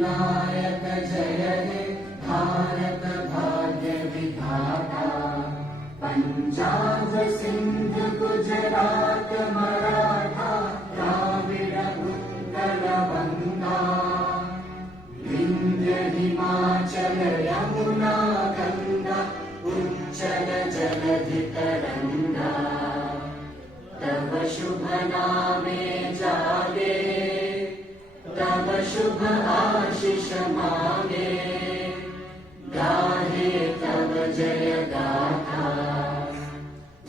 नायक जय हे भारत भाग्य विधाता। पंजाब सिंध गुजरात मराठा द्राविड़ उत्कल बंगा। विंध्य हिमाचल यमुना गंगा उच्चल जलधि तरंगा। तव शुभ नामे जागे तव शुभ आशीष मांगे। गाहे तव जय गाथा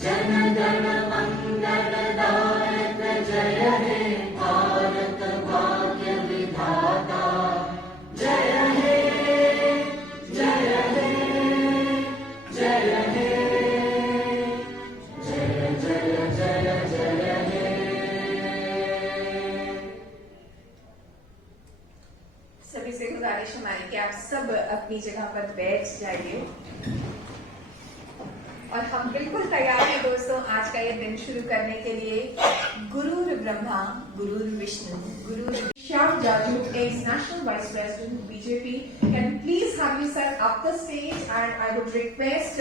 जन गण मंगल दायक जय हे भारत भाग्य विधाता। जय हे जय हे जय हे जय जय जय जय हे। सभी से गुजारिश हमारी कि आप सब अपनी जगह पर बैठ जाइए और हम बिल्कुल तैयार हैं दोस्तों आज का ये दिन शुरू करने के लिए। गुरुर ब्रह्मा गुरुर विष्णु गुरुर Shyam Jaju is National Vice President BJP. Can please have you sir up the stage and I would request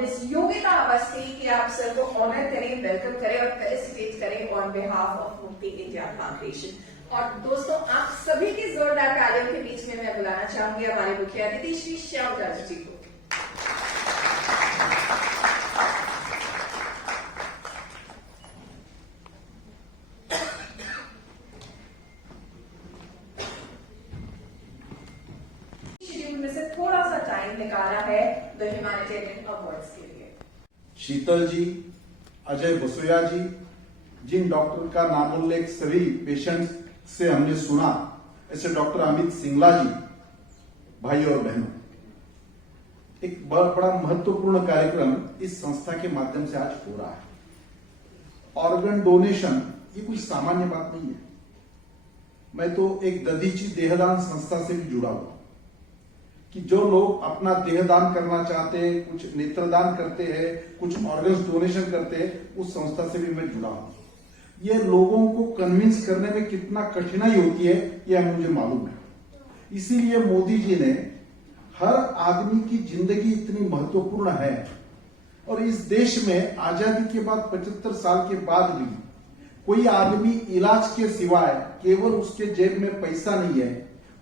Miss Yogita Awasthi कि आप सर को ऑनर करें, वेलकम करें और फेलिसिटेट करें ऑन बिहाफ ऑफ मुक्ति इंडिया फाउंडेशन। और दोस्तों आप सभी की जोरदार तालियों के बीच में मैं बुलाना चाहूंगी हमारे मुख्य अतिथि श्री श्याम जाजू जी को। शेड्यूल में से थोड़ा सा टाइम निकाला है द ह्यूमैनिटेरियन अवार्ड्स के लिए। शीतल जी, अजय बसोया जी, जिन डॉक्टर का नामोल्लेख सभी पेशेंट्स से हमने सुना, ऐसे डॉक्टर अमित सिंगला जी, भाई और बहनों, एक बड़ा महत्वपूर्ण कार्यक्रम इस संस्था के माध्यम से आज हो रहा है। ऑर्गन डोनेशन ये कोई सामान्य बात नहीं है। मैं तो एक दधीची देहदान संस्था से भी जुड़ा हुआ कि जो लोग अपना देहदान करना चाहते हैं, कुछ नेत्रदान करते हैं, कुछ ऑर्गन डोनेशन करते हैं, उस संस्था से भी मैं जुड़ा हूं। ये लोगों को कन्विंस करने में कितना कठिनाई होती है यह मुझे मालूम है। इसीलिए मोदी जी ने हर आदमी की जिंदगी इतनी महत्वपूर्ण है और इस देश में आजादी के बाद 75 साल के बाद भी कोई आदमी इलाज के सिवाय केवल उसके जेब में पैसा नहीं है,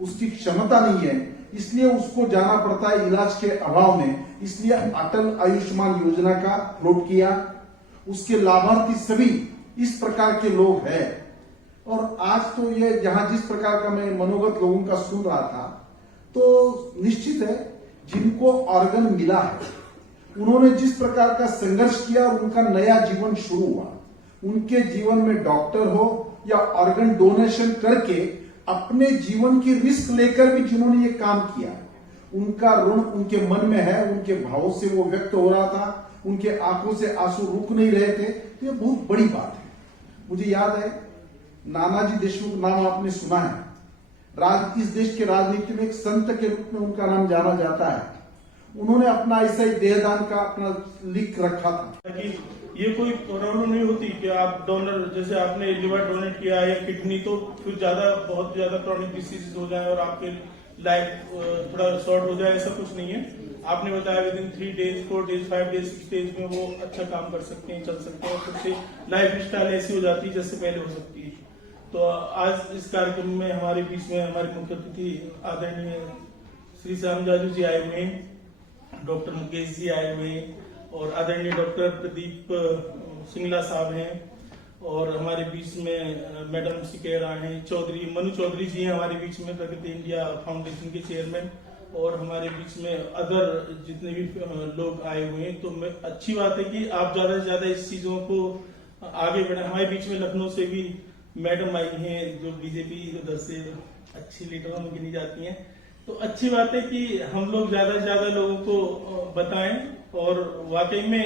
उसकी क्षमता नहीं है, इसलिए उसको जाना पड़ता है इलाज के अभाव में। इसलिए अटल आयुष्मान योजना का फ्लोट किया। उसके लाभार्थी सभी इस प्रकार के लोग हैं। और आज तो ये जहां जिस प्रकार का मैं मनोगत लोगों का सुन रहा था, तो निश्चित है जिनको ऑर्गन मिला है उन्होंने जिस प्रकार का संघर्ष किया और उनका नया जीवन शुरू हुआ, उनके जीवन में डॉक्टर हो या ऑर्गन डोनेशन करके अपने जीवन की रिस्क लेकर भी जिन्होंने ये काम किया, उनका ऋण उनके मन में है, उनके भावों से वो व्यक्त हो रहा था, उनके आंखों से आंसू रुक नहीं रहे थे। तो ये बहुत बड़ी बात है। मुझे याद है नानाजी देशमुख नाम आपने सुना है। इस देश के राजनीति में एक संत के रूप में उनका नाम जाना जाता है। उन्होंने अपना ऐसा ही देहदान का अपना लिख रखा था कि ये कोई प्रॉब्लम नहीं होती कि आप डोनर, जैसे आपने लिवर डोनेट किया या किडनी, तो फिर बहुत ज्यादा क्रॉनिक डिसीजेज हो जाए और आपके लाइफ थोड़ा शॉर्ट हो जाए, ऐसा कुछ नहीं है। आपने बताया with in 3 days 4 days 5 days 6 days में वो अच्छा काम कर सकते हैं, चल सकते हैं, फिर से लाइफ स्टाइल ऐसी हो जाती है जैसे पहले हो सकती है। तो आज इस कार्यक्रम में हमारे बीच में हमारे मुख्य अतिथि आदरणीय श्री श्याम जाजू जी आए हुए हैं, डॉक्टर मुकेश जी आए हुए हैं और आदरणीय डॉक्टर प्रदीप सिंगला साहब हैं और हमारे बीच में मैडम सिकेरा हैं, मनु चौधरी जी हैं हमारे बीच में, प्रगति इंडिया फाउंडेशन के चेयरमैन, और हमारे बीच में अदर जितने भी लोग आए हुए हैं। तो अच्छी बात है कि आप ज्यादा से ज्यादा इस चीजों को आगे बढ़ाएं। हमारे बीच में लखनऊ से भी मैडम आई हैं जो बीजेपी उधर से अच्छी लीडरों में गिनी जाती हैं। तो अच्छी बात है कि हम लोग ज्यादा से ज्यादा लोगों को बताएं और वाकई में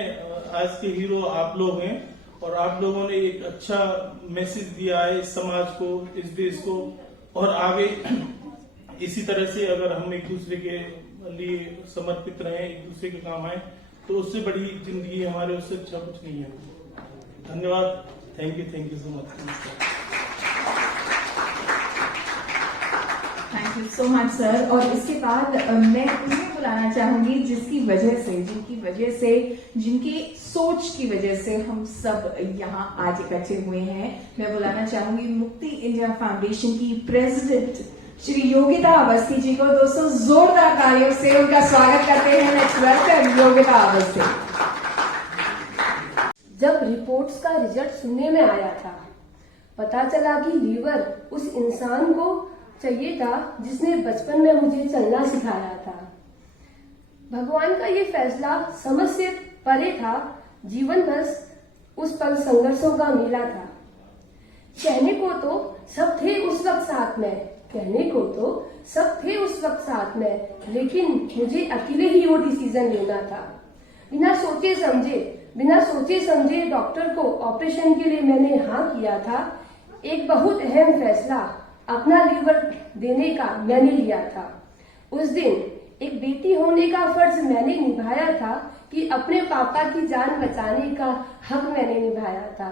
आज के हीरो आप लोग हैं और आप लोगों ने एक अच्छा मैसेज दिया है इस समाज को, इस देश को, और आगे इसी तरह से अगर हम एक दूसरे के लिए समर्पित रहें, एक दूसरे के काम आए, तो उससे बड़ी जिंदगी हमारे, उससे अच्छा कुछ नहीं है। धन्यवाद। Thank you so much. Thank you so much sir. और इसके बाद मैं उन्हें बुलाना चाहूंगी जिनकी वजह से जिनकी सोच की वजह से हम सब यहाँ आज इकट्ठे हुए हैं। मैं बुलाना चाहूंगी मुक्ति इंडिया फाउंडेशन की प्रेसिडेंट श्री योगिता अवस्थी जी को। दोस्तों जोरदार तालियों से उनका स्वागत करते हैं। Let's welcome Yogita Awasthi. जब रिपोर्ट्स का रिजल्ट सुनने में आया था, पता चला कि लीवर उस इंसान को चाहिए था जिसने बचपन में मुझे चलना सिखाया था। भगवान का ये फैसला समझ से परे था। जीवन भर उस पल संघर्षों का मिला था। कहने को तो सब थे उस वक्त साथ में, लेकिन मुझे अकेले ही वो डिसीजन लेना था। बिना सोचे समझे डॉक्टर को ऑपरेशन के लिए मैंने हाँ किया था। एक बहुत अहम फैसला अपना लीवर देने का मैंने लिया था। उस दिन एक बेटी होने का फर्ज मैंने निभाया था कि अपने पापा की जान बचाने का हक मैंने निभाया था।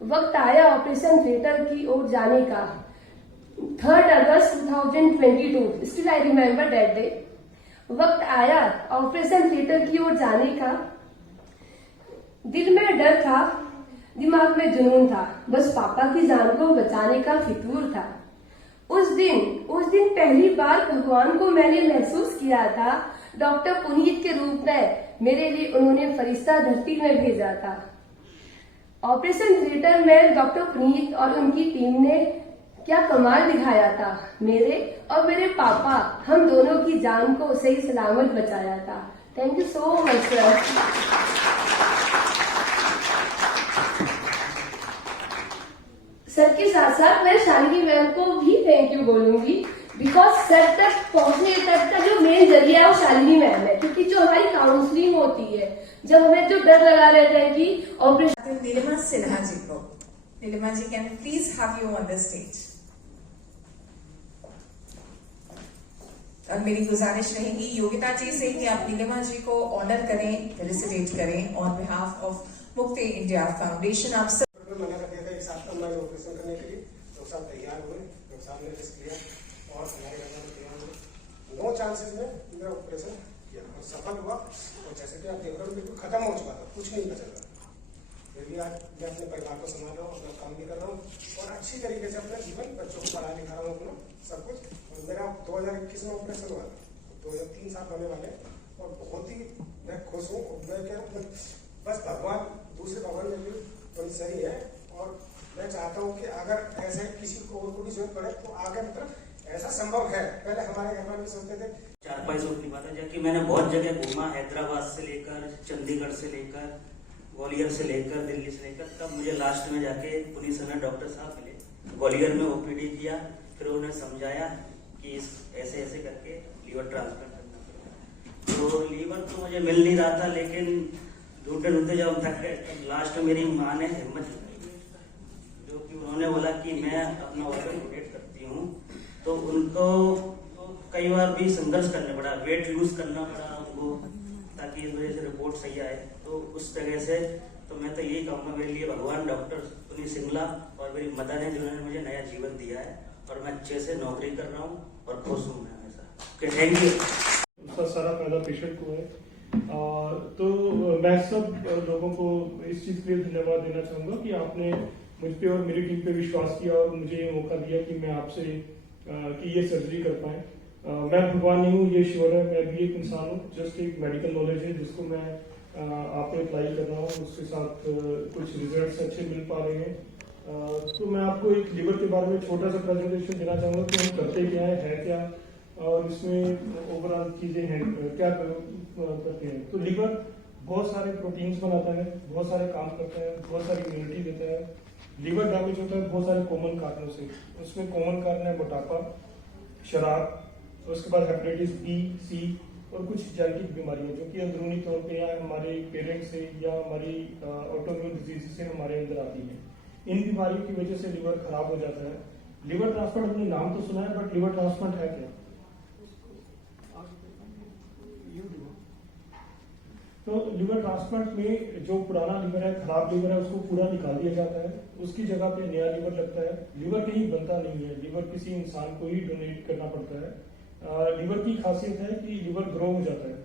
वक्त आया ऑपरेशन थिएटर की ओर जाने का। 3 अगस्त 2022, still I remember that day. वक्त आया ऑपरेशन थिएटर की ओर जाने का। दिल में डर था, दिमाग में जुनून था, बस पापा की जान को बचाने का फितूर था। उस दिन पहली बार भगवान को मैंने महसूस किया था। डॉक्टर पुनीत के रूप में मेरे लिए उन्होंने फरिश्ता धरती में भेजा था। ऑपरेशन थिएटर में डॉक्टर पुनीत और उनकी टीम ने क्या कमाल दिखाया था। मेरे और मेरे पापा, हम दोनों की जान को सही सलामत बचाया था। Thank you so much sir. Sir के साथ साथ मैं शालिनी मैम को भी थैंक यू बोलूंगी, बिकॉज सर तक पहुंचने तक का जो मेन जरिया है वो शालिनी मैम है। क्योंकि जो हमारी काउंसलिंग होती है, जब हमें जो डर लगा रहता है कि ऑपरेशन। नीलिमा सिन्हा जी को। Nilima ji, can please have you on the stage. और मेरी गुजारिश रहेगी योगिता जी से कि आप नीलिमा जी को ऑनर करें, फेलिसिटेट करें ऑन बिहाफ ऑफ मुक्ति इंडिया फाउंडेशन। आप सब मना कर दिया था 1 साल का हमारे ऑपरेशन करने के लिए। डॉक्टर साहब तैयार हुए, डॉक्टर साहब ने रिस्क लिया और हमारे घर में तैयार हुए। 9 चांसेस में मेरा ऑपरेशन किया और सफल हुआ। और जैसे कि आप देख रहे हो बिल्कुल खत्म हो चुका था, कुछ नहीं बचा था। फिर भी आज मैं अपने परिवार को संभाल रहा हूँ, अपना काम भी कर रहा हूँ और अच्छी तरीके से अपना जीवन, बच्चों को पढ़ा लिखा रहा हूँ अपना सब कुछ। और मेरा 2021 में ऑपरेशन हुआ था, 2003 साल होने वाले और बहुत ही मैं खुश हूँ। मैं क्या बस भगवान, दूसरे भगवान में भी तो सही है। और मैं चाहता हूँ कि अगर ऐसे किसी को और को भी जरूरत पड़े तो आगे मतलब ऐसा संभव है। पहले हमारे घर में भी सोचते थे। 4-5 साल की बात है, जबकि मैंने बहुत जगह घूमा, हैदराबाद से लेकर, चंडीगढ़ से लेकर, ग्वालियर से लेकर, दिल्ली से लेकर। तब मुझे लास्ट में जाके पुलिस में डॉक्टर साहब मिले, ग्वालियर में ओपीडी किया। फिर उन्हें समझाया कि ऐसे ऐसे करके लीवर ट्रांसप्लांट करना पड़ेगा। तो लीवर तो मुझे मिल नहीं रहा था, लेकिन ढूंढते जब तक लास्ट में मेरी माँ ने हिम्मत जुटाई, जो कि उन्होंने बोला कि मैं अपना ऑर्गन डोनेट करती हूँ। तो उनको कई बार भी संघर्ष करना पड़ा, वेट लूज करना पड़ा उनको, ताकि इस वजह से रिपोर्ट सही आए। तो उस जगह से तो मैं तो यही कहूँगा, मेरे लिए भगवान डॉक्टर पुनीत सिंगला और मेरी मदर है जिन्होंने मुझे नया जीवन दिया है। और मैं अच्छे से नौकरी कर रहा हूँ और खुश हूँ मैं हमेशा। Thank you. उसका सारा फायदा पेशेंट को है। तो मैं सब लोगों को इस चीज़ के लिए धन्यवाद देना चाहूँगा कि आपने मुझ पे और मेरी टीम पे विश्वास किया और मुझे ये मौका दिया कि मैं आपसे कि ये सर्जरी कर पाए। मैं भगवान नहीं हूँ, ये श्योर है। मैं भी एक इंसान हूँ, जस्ट एक मेडिकल नॉलेज है जिसको मैं आप पे अप्लाई कर रहा हूँ। उसके साथ कुछ रिजल्ट्स अच्छे मिल पा रहे हैं। तो मैं आपको एक लीवर के बारे में छोटा सा प्रेजेंटेशन देना चाहूँगा कि हम करते क्या है क्या, और इसमें ओवरऑल चीजें हैं क्या करते हैं। तो लीवर बहुत सारे प्रोटीन्स बनाता है, बहुत सारे काम करता है, बहुत सारी इम्यूनिटी देता है। लीवर डैमेज होता है बहुत सारे कॉमन कारणों से। उसमें कॉमन कारण है मोटापा, शराब, उसके बाद हेपेटाइटिस बी, सी और कुछ जेनेटिक बीमारियां जो कि अंदरूनी तौर पे या हमारे पेरेंट्स से या हमारी ऑटोइम्यून डिजीज से हमारे अंदर आती है। इन बीमारियों की वजह से लीवर खराब हो जाता है। लीवर ट्रांसप्लांट अपने नाम तो सुना है, बट लीवर ट्रांसप्लांट है क्या? तो लिवर ट्रांसप्लांट में जो पुराना लिवर है, खराब लिवर है, उसको पूरा निकाल दिया जाता है, उसकी जगह पे नया लिवर लगता है। लिवर कहीं बनता नहीं है, लिवर किसी इंसान को ही डोनेट करना पड़ता है। लिवर की खासियत है कि लिवर ग्रो हो जाता है।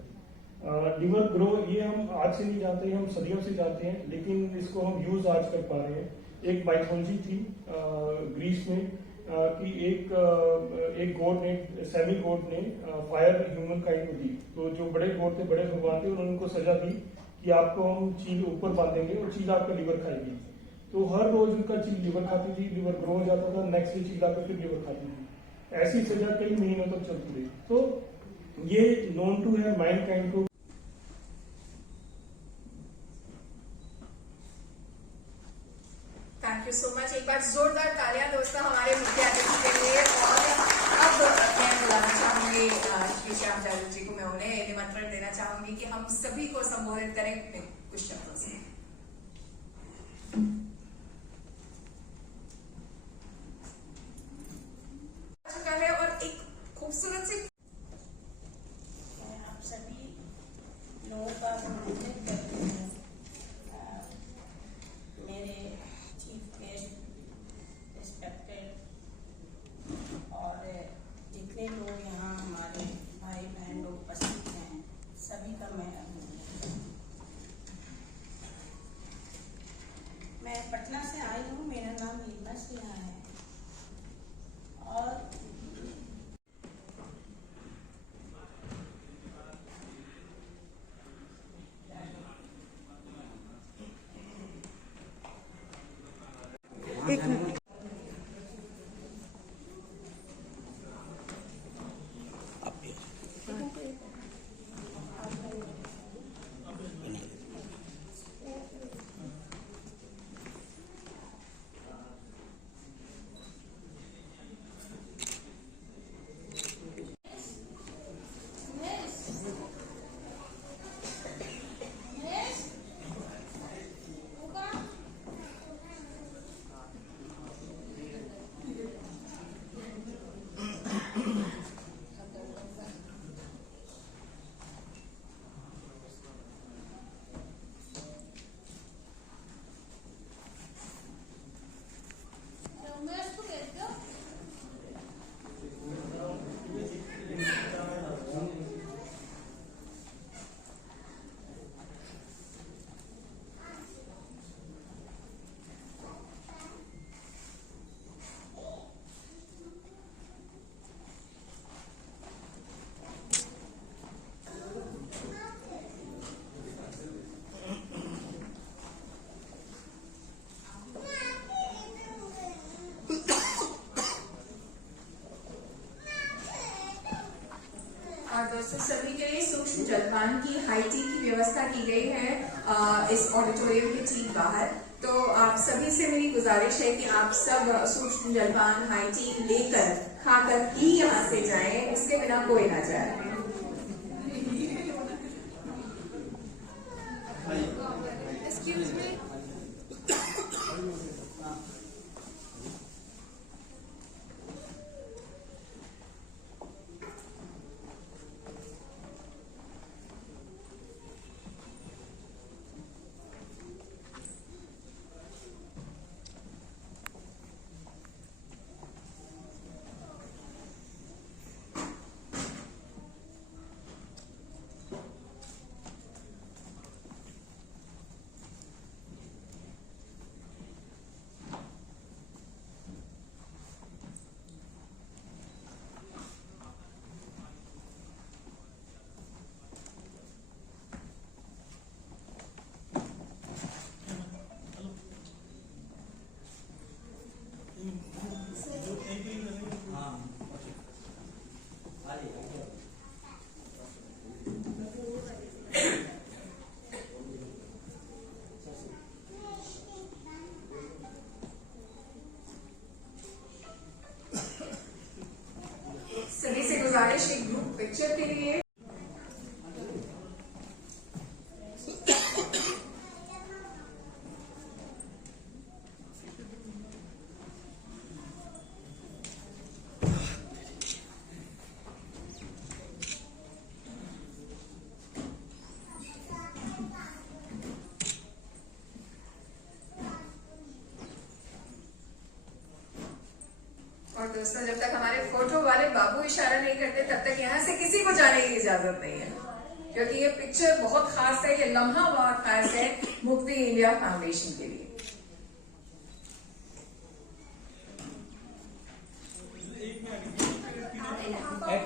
लिवर ग्रो ये हम आज से नहीं जानते, हम सदियों से जानते हैं, लेकिन इसको हम यूज आज कर पा रहे हैं। एक माइथोलॉजी थी ग्रीस में कि एक गॉड ने, सेमी गॉड ने फायर ह्यूमन काइंड को दी। तो जो बड़े गॉड थे, बड़े भगवान थे, उन्होंने उनको सजा दी कि आपको हम चील ऊपर बांधेंगे और चील आपका लिवर खाएगी। तो हर रोज उनका चील लिवर खाती थी, लिवर ग्रो हो जाता था, नेक्स्ट डे चील आकर फिर लिवर खाती थी। ऐसी सजा कई महीनों तक चलती रही। तो ये नोन टू है माइंड काइंड को। Thank you so much. एक बार जोरदार तालियां दोस्तों हमारे मुख्य अतिथि के लिए। और अब मैं बुलाना चाहूंगी श्री श्याम जाजू जी को। मैं उन्हें निमंत्रण देना चाहूंगी कि हम सभी को संबोधित करें कुछ शब्दों से। चुका है और एक खूबसूरत सी आप सभी लोगों का अभिनंदन करती हूँ। मेरे चीफ गेस्ट रिस्पेक्टेड और जितने लोग यहाँ हमारे भाई बहन लोग उपस्थित हैं, सभी का मैं अभिनंदन। मैं पटना से आई हूँ, मेरा नाम नीमा सिन्हा है और दोस्तों सभी के लिए सूक्ष्म जलपान की हाई टी की व्यवस्था की गई है इस ऑडिटोरियम के ठीक बाहर। तो आप सभी से मेरी गुजारिश है कि आप सब सूक्ष्म जलपान हाई टी लेकर खाकर ही यहाँ से जाएं, उसके बिना कोई ना जाए। Excuse me. सभी से गुजारिश एक ग्रुप पिक्चर के लिए। दोस्तों, जब तक हमारे फोटो वाले बाबू इशारा नहीं करते तब तक यहाँ से किसी को जाने की इजाजत नहीं है, क्योंकि ये पिक्चर बहुत खास है, ये लम्हा बहुत खास है मुक्ति इंडिया फाउंडेशन के लिए। एक